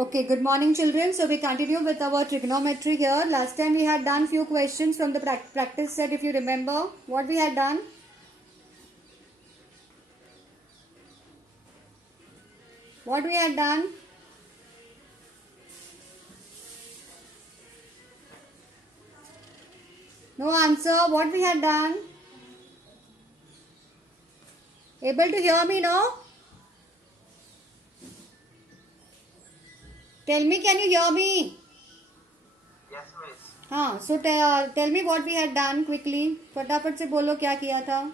Okay, good morning children. So we continue with our trigonometry here. Last time we had done few questions from the practice set, if you remember. What we had done? What we had done? No answer. What we had done? Able to hear me, no? Tell me, can you hear me? Yes, miss. हाँ, so tell me what we had done quickly. फटाफट से बोलो क्या किया था.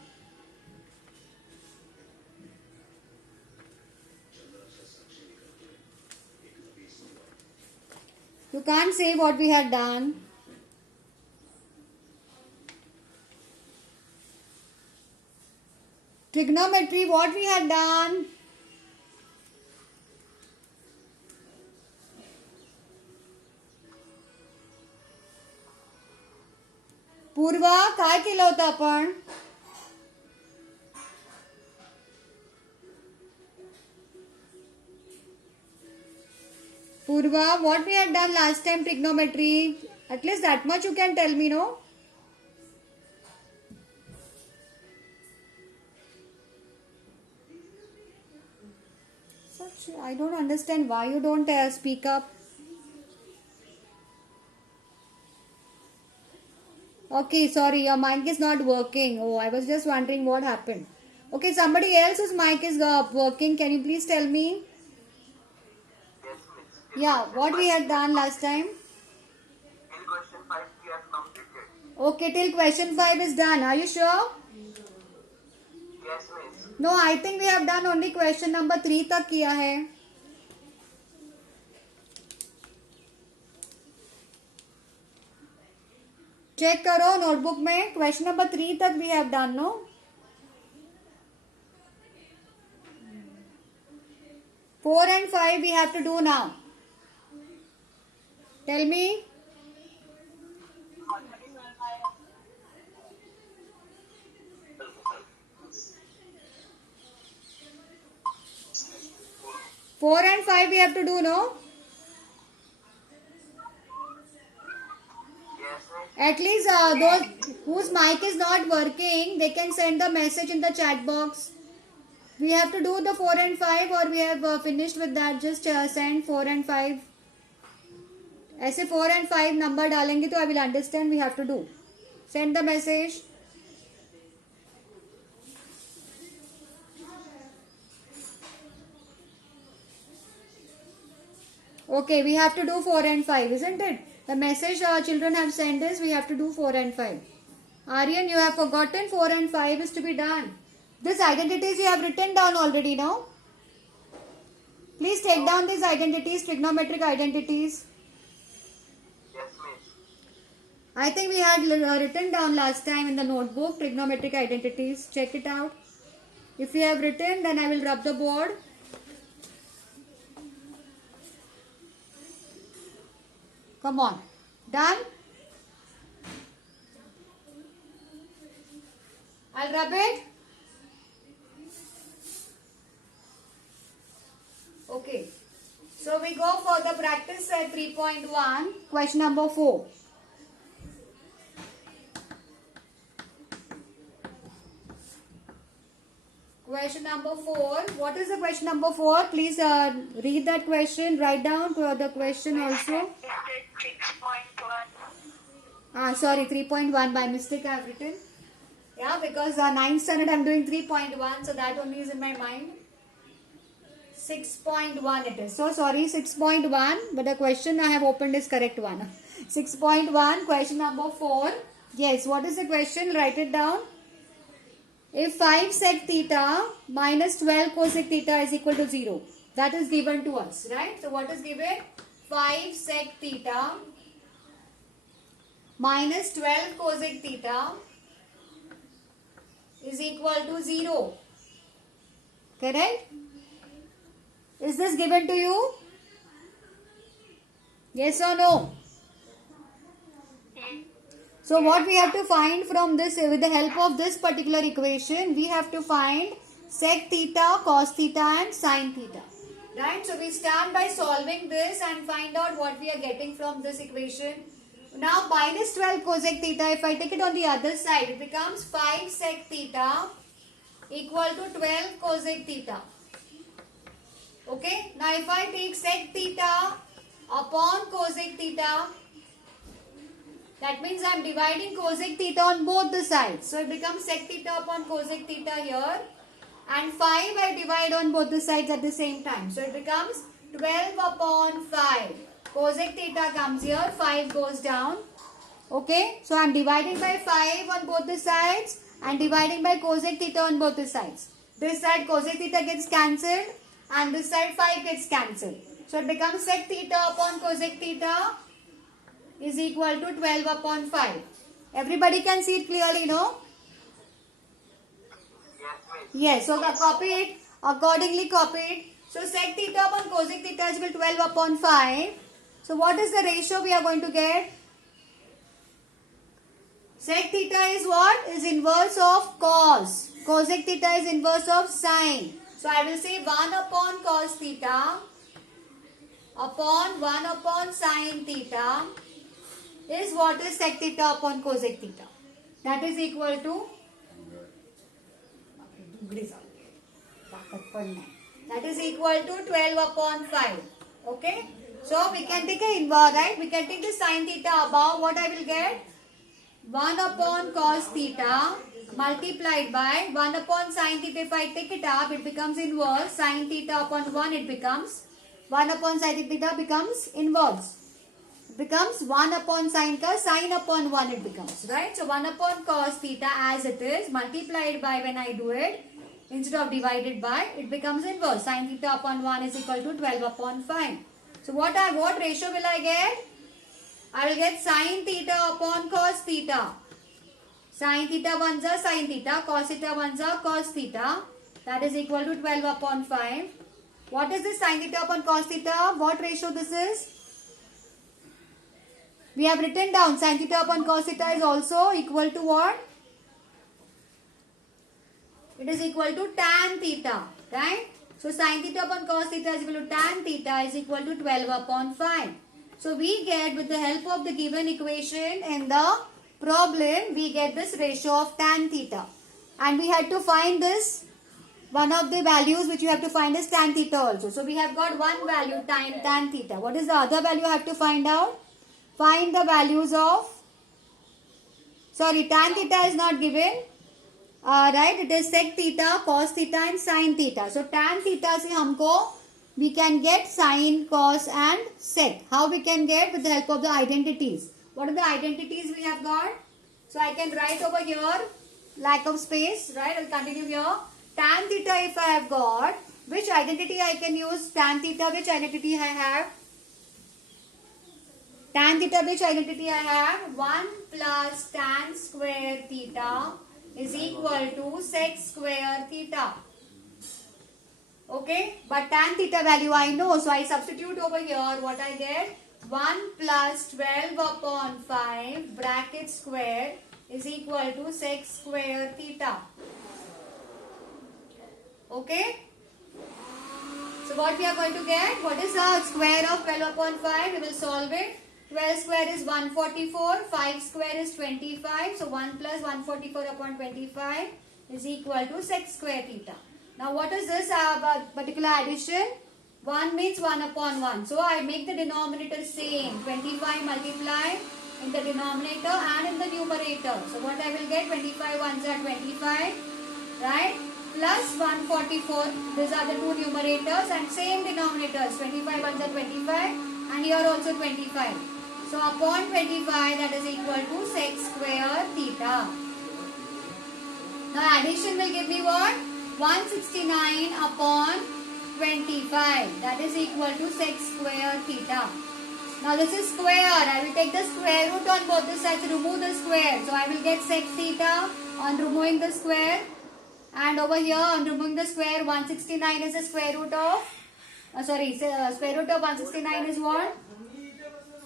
You can't say what we had done. Trigonometry, what we had done. पूर्वा काय केलं होतं आपण. Purva, what we had done last time trigonometry? At least that much you can tell me, no? Such, I don't understand why you don't speak up. Okay, sorry, your mic is not working. Oh, I was just wondering what happened. Okay, somebody else's mic is working. Can you please tell me? Yes, miss. Yeah, what we had done last time? Till question 5 we have completed. Okay, till question 5 is done. Are you sure? Yes, miss. No, I think we have done only question number 3 तक किया है. Check करो notebook में. Question number 3 तक we have done, no? Four and 5 we have to do now. Tell me. Four and 5 we have to do, no? Yes, miss. At least those whose mic is not working, they can send the message in the chat box. We have to do the 4 and 5 or we have finished with that. Just send 4 and 5. ऐसे 4 and 5 number डालेंगे तो I will understand we have to do. Send the message. Okay, we have to do 4 and 5, isn't it? The message our children have sent is we have to do 4 and 5. Aryan, you have forgotten 4 and 5 is to be done. These identities you have written down already, now. Please take down these identities, trigonometric identities. Yes, miss. I think we had written down last time in the notebook, trigonometric identities. Check it out. If you have written, then I will rub the board. Come on. Done? I'll rub it. Okay. So we go for the practice set 3.1, question number 4. Question number 4. What is the question number 4? Please read that question. Write down the question also. 6.1. Sorry, 3.1 by mistake I have written. Yeah, because 9th standard I am doing 3.1, so that only is in my mind. 6.1 it is. So sorry, 6.1, but the question I have opened is correct one. 6.1, question number 4. Yes, what is the question? Write it down. If 5 sec theta minus 12 cosec theta is equal to 0. That is given to us, right? So what is given? 5 sec theta minus 12 cosec theta is equal to 0. Correct? Is this given to you? Yes or no? So what we have to find from this, with the help of this particular equation, we have to find sec theta, cos theta and sin theta. Right? So we start by solving this and find out what we are getting from this equation. Now minus 12 cosec theta, if I take it on the other side, it becomes 5 sec theta equal to 12 cosec theta. Okay? Now if I take sec theta upon cosec theta, that means I am dividing cosec theta on both the sides. So it becomes sec theta upon cosec theta here. And 5 I divide on both the sides at the same time. So it becomes 12 upon 5. Cosec theta comes here, 5 goes down. Okay, so I am dividing by 5 on both the sides and dividing by cosec theta on both the sides. This side cosec theta gets cancelled and this side 5 gets cancelled. So it becomes sec theta upon cosec theta is equal to 12 upon 5. Everybody can see it clearly, no? Yes, so copy it, accordingly copy it. So sec theta upon cosec theta is equal to 12 upon 5. So what is the ratio we are going to get? Sec theta is what? Is inverse of cos. Cosec theta is inverse of sine. So I will say 1 upon cos theta upon 1 upon sine theta is what is sec theta upon cosec theta. That is equal to, that is equal to 12 upon 5. Okay. So we can take an inverse, right? We can take the sine theta above. What I will get? 1 upon cos theta multiplied by 1 upon sine theta. If I take it up, it becomes inverse. Sine theta upon 1, it becomes 1 upon sine theta becomes inverse. It becomes 1 upon sine ka, sine upon 1 it becomes, right? So 1 upon cos theta as it is multiplied by, when I do it, instead of divided by, it becomes inverse. Sine theta upon 1 is equal to 12 upon 5. So what ratio will I get? I will get sine theta upon cos theta. Sine theta 1 are sine theta, cos theta 1 are cos theta. That is equal to 12 upon 5. What is this sine theta upon cos theta? What ratio this is? We have written down sine theta upon cos theta is also equal to what? It is equal to tan theta, right? So sine theta upon cos theta is equal to tan theta is equal to 12 upon 5. So we get, with the help of the given equation in the problem, we get this ratio of tan theta. And we had to find this, one of the values which you have to find is tan theta also. So we have got one value, tan theta. What is the other value I have to find out? Find the values of, sorry, tan theta is not given. Right, it is sec theta, cos theta and sin theta. So tan theta se humko, we can get sin, cos and sec. How we can get? With the help of the identities. What are the identities we have got? So I can write over here, lack of space, right? I'll continue here. Tan theta if I have got, which identity I can use? Tan theta, which identity I have? Tan theta, which identity I have? 1 plus tan square theta is equal to sec square theta. Okay, but tan theta value I know, so I substitute over here. What I get? 1 plus 12 upon 5 bracket square is equal to sec square theta. Okay, so what we are going to get? What is the square of 12 upon 5? We will solve it. 12 square is 144, 5 square is 25. So 1 plus 144 upon 25 is equal to sec square theta. Now what is this particular addition? 1 means 1 upon 1. So I make the denominator same. 25 multiply in the denominator and in the numerator. So what I will get? 25 ones are 25. Right? Plus 144. These are the two numerators and same denominators. 25 ones are 25 and here also 25. So upon 25 that is equal to sec square theta. Now addition will give me what? 169 upon 25. That is equal to sec square theta. Now this is square. I will take the square root on both the sides to remove the square. So I will get sec theta on removing the square. And over here on removing the square, 169 is the square root of, square root of 169 is what?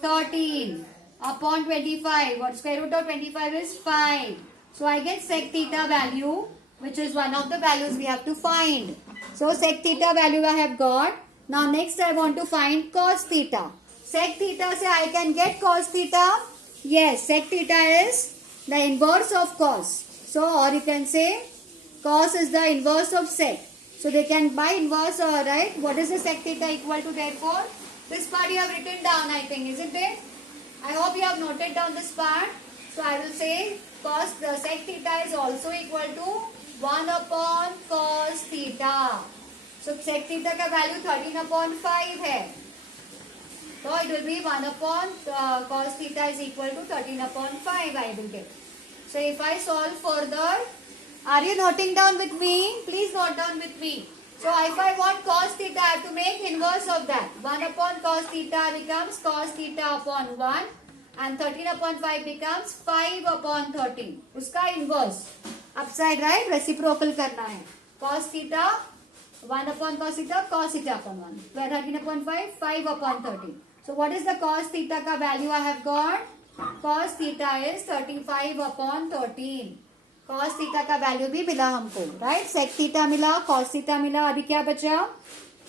13 upon 25. What square root of 25 is 5. So I get sec theta value, which is one of the values we have to find. So sec theta value I have got. Now next I want to find cos theta. Sec theta से I can get cos theta. Yes, sec theta is the inverse of cos. So or you can say cos is the inverse of sec. So they can by inverse, right? What is the sec theta equal to therefore? This part you have written down, I think, isn't it? I hope you have noted down this part. So I will say cos the sec theta is also equal to 1 upon cos theta. So sec theta का value 13/5 है. So it will be 1 upon cos theta is equal to 13/5 I will get. So if I solve further, are you noting down with me? Please note down with me. So if I want cos theta, I have to make inverse of that. 1 upon cos theta becomes cos theta upon 1 and 13/5 becomes 5/13. उसका inverse. Upside right reciprocal करना है. Cos theta 1 upon cos theta upon 1. 13/5, 5/13. So what is the cos theta का value I have got? Cos theta is 35/13. Cos theta का value भी मिला हमको, right? Sec theta मिला, cos theta मिला. अभी क्या बचा?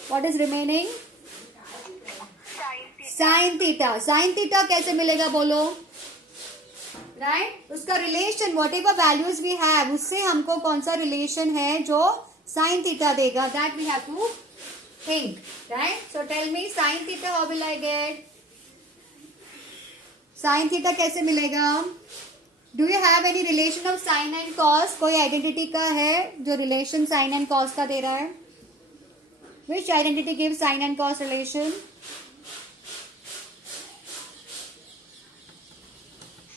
What is remaining? Sin theta. Sin theta कैसे मिलेगा बोलो? Right? उसका relation whatever values we have उससे हमको कौन सा relation है जो sin theta देगा? That we have to think, right? So tell me sin theta how will I get? Sin theta कैसे मिलेगा? Do you have any relation of sin and cos? कोई identity का है जो relation sin and cos का दे रहा है? Which identity gives sin and cos relation?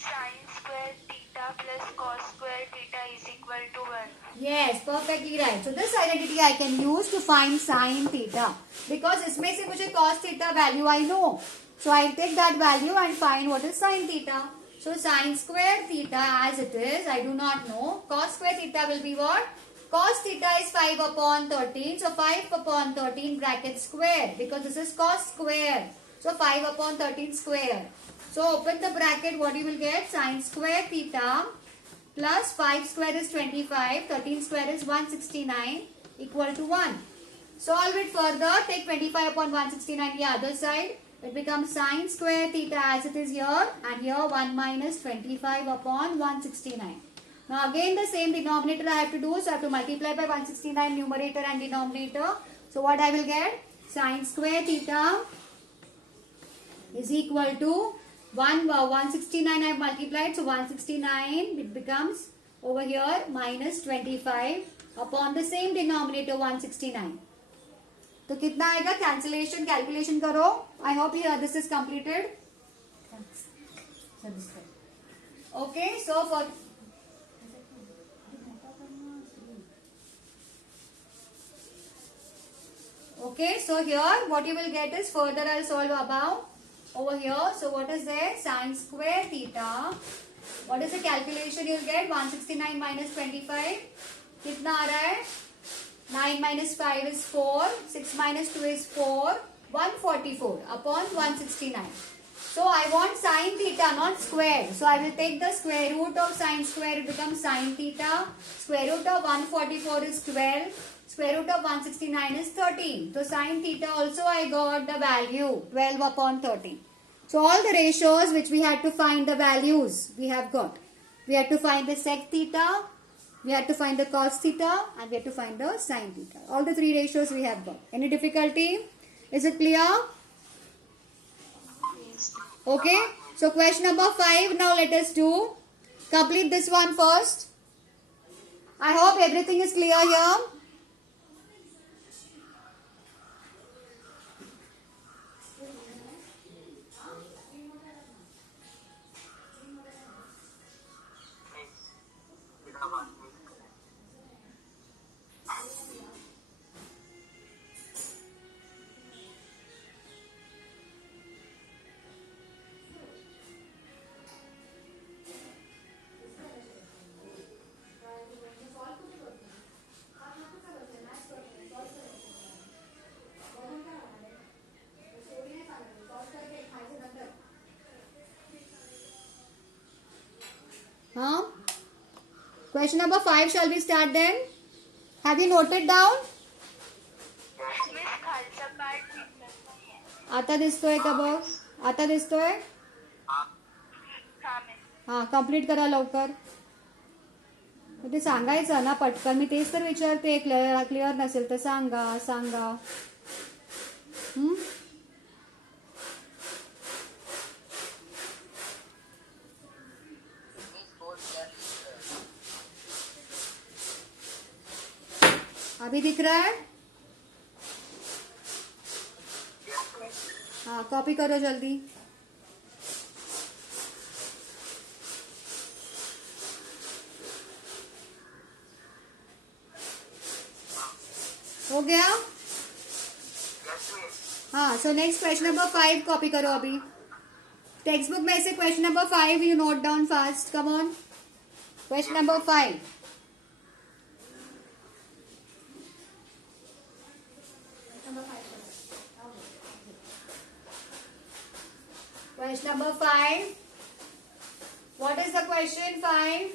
Sin square theta plus cos square theta is equal to 1. Yes, perfectly right. So this identity I can use to find sin theta because इसमें से मुझे cos theta value I know. So I'll take that value and find what is sin theta. So sin square theta as it is, I do not know. Cos square theta will be what? Cos theta is 5/13. So 5/13 bracket square because this is cos square. So 5/13 square. So open the bracket, what you will get? Sin square theta plus 5 square is 25. 13 square is 169 equal to 1. Solve it further. Take 25/169 the other side. It becomes sin square theta as it is here and here 1 minus 25/169. Now again the same denominator I have to do. So I have to multiply by 169 numerator and denominator. So what I will get? Sin square theta is equal to 169 I have multiplied. So 169 it becomes over here minus 25 upon the same denominator 169. तो कितना आएगा? Cancellation calculation करो. I hope this is completed. Okay so for okay so here what you will get is further I'll solve above over here. So what is there? Sin square theta. What is the calculation you'll get? 169 minus 25 कितना आ रहा है? 9 minus 5 is 4. 6 minus 2 is 4. 144 upon 169. So I want sin theta, not square. So I will take the square root of sin square. It becomes sin theta. Square root of 144 is 12. Square root of 169 is 13. So sin theta also I got the value 12/13. So all the ratios which we had to find the values we have got. We had to find the sec theta. We had to find the cos theta and we had to find the sin theta. All the three ratios we have got. Any difficulty? Is it clear? Okay. So question number 5 now let us do. Complete this one first. I hope everything is clear here. Huh? Question number 5 shall we start then? Have you noted down? Miss, खालचा part आता दिसतोय का बघ? आता दिसतोय? हा हा miss. हां, कंप्लीट करा लवकर. मग ते सांगायचं ना पटकन. मी तेच तर विचारते. क्लिअर नसेल तर सांगा. हं? अभी दिख रहा है? Yes miss. हाँ, कॉपी करो जल्दी. हो गया? Yes miss. हाँ, so next question number 5 copy करो अभी. टेक्स्ट बुक में से question number 5 you note down fast. Come on. Question number 5. Question number 5. What is the question 5?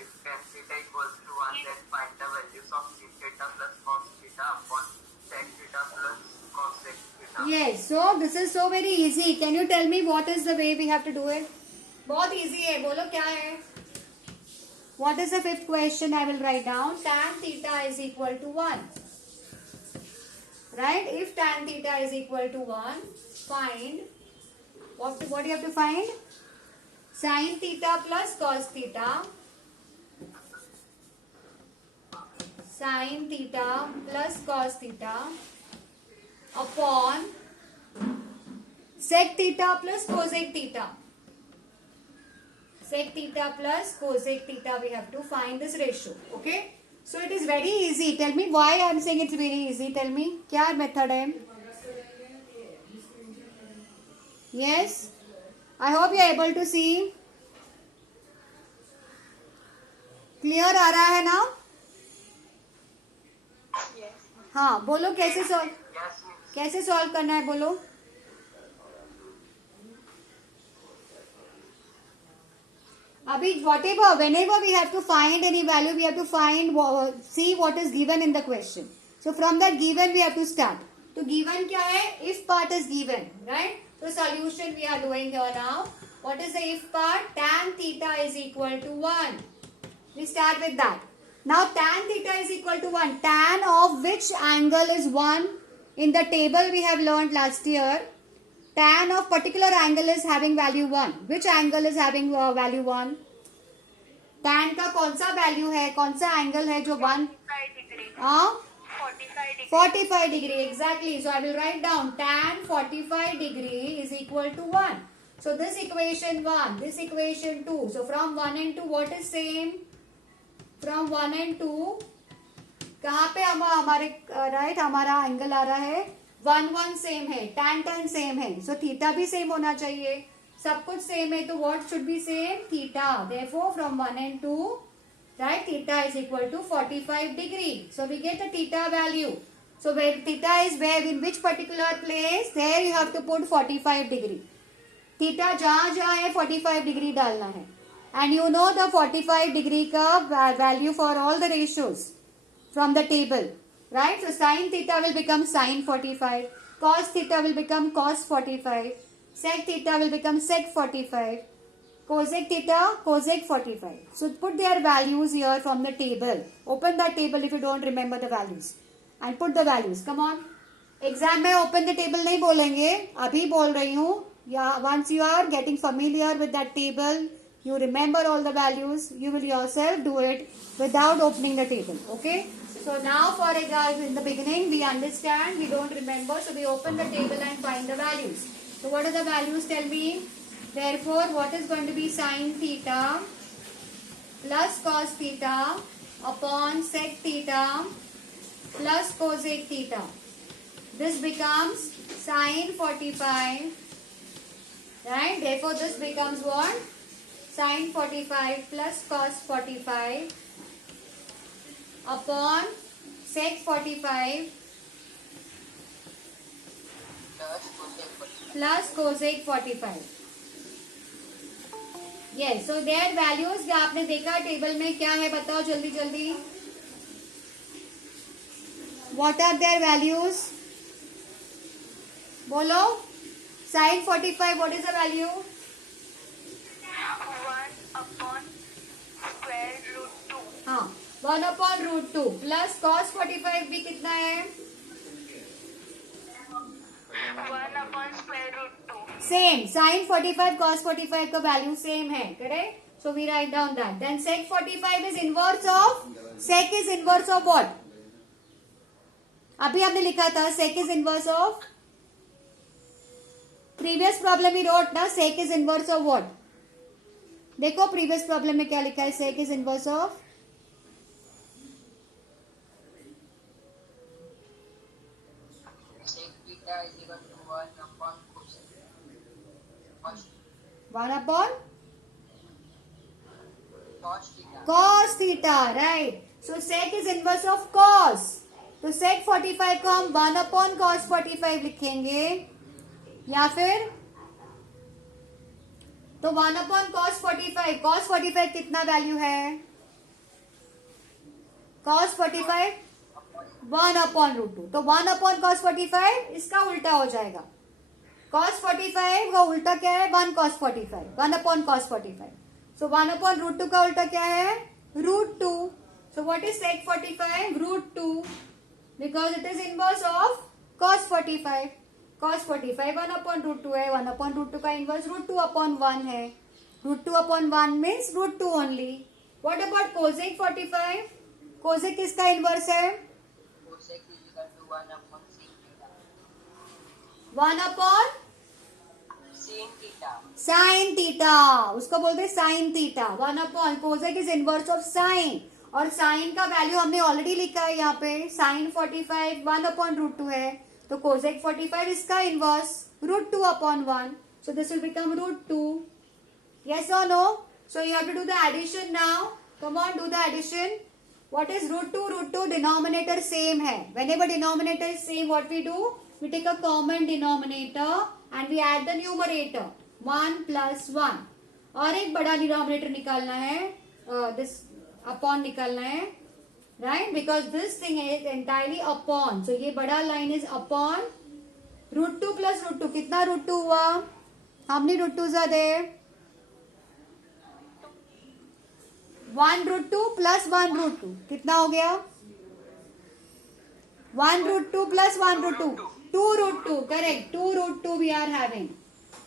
If tan theta equals to 1, then find the values of sin theta plus cos theta upon sec theta plus cosec theta. Yes, so this is so very easy. Can you tell me what is the way we have to do it? बहुत easy है. बोलो क्या है? What is the fifth question? I will write down. Tan theta is equal to 1. Right? If tan theta is equal to 1, find what you have to find? Sin theta plus cos theta. Sin theta plus cos theta upon sec theta plus cosec theta. Sec theta plus cosec theta, we have to find this ratio. Okay? So it is very easy. Tell me why I am saying it's very easy. Tell me, क्या method है? Yes? I hope you are able to see. Clear आ रहा है ना? Yes. हाँ, बोलो कैसे solve Yes miss. कैसे solve करना है बोलो. अभी whenever we have to find any value, we have to find see what is given in the question. So from that given we have to start. तो given क्या है? If part is given, right? So solution we are doing here now. What is the if part? Tan theta is equal to 1. We start with that. Now tan theta is equal to 1. Tan of which angle is 1? In the table we have learned last year. Tan of particular angle is having value 1. Which angle is having value 1? Tan का कौन सा value है, कौन सा angle है जो 1? 45 degree. हाँ, 45 degree. 45 degree exactly. So I will write down tan 45 degree is equal to 1. So this equation 1, this equation 2. So from 1 and 2 what is same? From 1 and 2 कहाँ पे हमारे राइट हमारा एंगल आ रहा है 1 1 सेम है, tan tan सेम है. So theta भी same होना चाहिए. सब कुछ सेम है तो what should be same? Theta. Therefore from 1 and 2 right, theta is equal to 45 degree. So we get the theta value. So where theta is where in which particular place, there you have to put 45 degree. Theta जहाँ जहाँ है 45 degree डालना है. And you know the 45 degree का value for all the ratios from the table, right? So sin theta will become sin 45, cos theta will become cos 45, sec theta will become sec 45, cosec theta cosec 45. So put their values here from the table. Open that table if you don't remember the values and put the values. Come on. Exam में open the table नहीं बोलेंगे, अभी बोल रही हूँ. Once you are getting familiar with that table, you remember all the values, you will yourself do it without opening the table. Okay? So now for example, in the beginning we understand, we don't remember, so we open the table and find the values. So what are the values? Tell me. Therefore, what is going to be sin theta plus cos theta upon sec theta plus cosec theta. This becomes sin 45, right? Therefore, this becomes what? Sin 45 plus cos 45 upon sec 45 plus cosec 45. Yes, so their values क्या आपने देखा table में क्या है बताओ जल्दी जल्दी. What are their values? बोलो sin 45 what is the value? 1 upon square root 2. हाँ 1 अपॉन रूट 2 प्लस cos 45 भी कितना है? 1 upon square root 2. Same sin 45 cos 45 का वैल्यू सेम है, correct? So we write down that. Then sec 45 is inverse of sec is inverse of what? अभी आपने लिखा था sec is inverse of previous problem ही रोट ना sec is inverse of what? देखो previous problem में क्या लिखा है sec is inverse of sec theta is equal to 1 upon cosec. 1 upon Cos theta. cos theta, right? So sec is inverse of cos. तो sec 45 को हम 1 upon cos 45 लिखेंगे या फिर तो 1 अपॉन cos 45 कितना वैल्यू है? cos 45 1 upon root 2. तो 1 अपॉन cos 45 इसका उल्टा हो जाएगा. cos 45 का उल्टा क्या है? 1 cos 45. 1 upon cos 45. So 1 upon root 2 का उल्टा क्या है? root 2. So what is sec 45? root 2. Because it is inverse of cos 45. cos 45 1 upon root 2 है. 1 upon root 2 का inverse root 2 upon 1 है. root 2 upon 1 means root 2 only. What about cosec 45? cosec किसका inverse है? Cosec is equal to 1 upon sin theta. 1 upon Sin theta. sin theta. उसको बोलते हैं sin theta. 1 upon cosec is inverse of sin. और sin का value हमने already लिखा है यहाँ पे. sin 45 1 upon root 2 है. तो cosec 45 इसका inverse root 2 upon 1. So this will become root 2. Yes or no? So you have to do the addition now. Come on, do the addition. What is root 2? root 2 denominator same है. Whenever denominator is same, what we do? We take a common denominator and we add the numerator 1 plus 1. और एक बड़ा denominator निकालना है. This upon निकालना है, right? Because this thing is entirely upon. So ये बड़ा line is upon root 2 plus root 2. कितना root 2 हुआ? How many root 2s are there? 1 root 2 plus 1 root 2. कितना हो गया? 1 root 2 plus 1 root 2. 2 root 2. Correct. 2 root 2 we are having.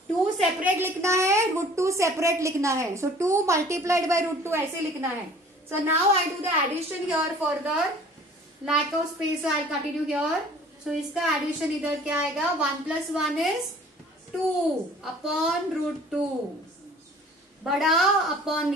2 separate लिखना है, root 2 separate लिखना है. So 2 multiplied by root 2 ऐसे लिखना है. So now I do the addition here further. Lack of space, so I'll continue here. So इसका addition इधर क्या आएगा? 1 plus 1 is 2 upon root 2. बड़ा upon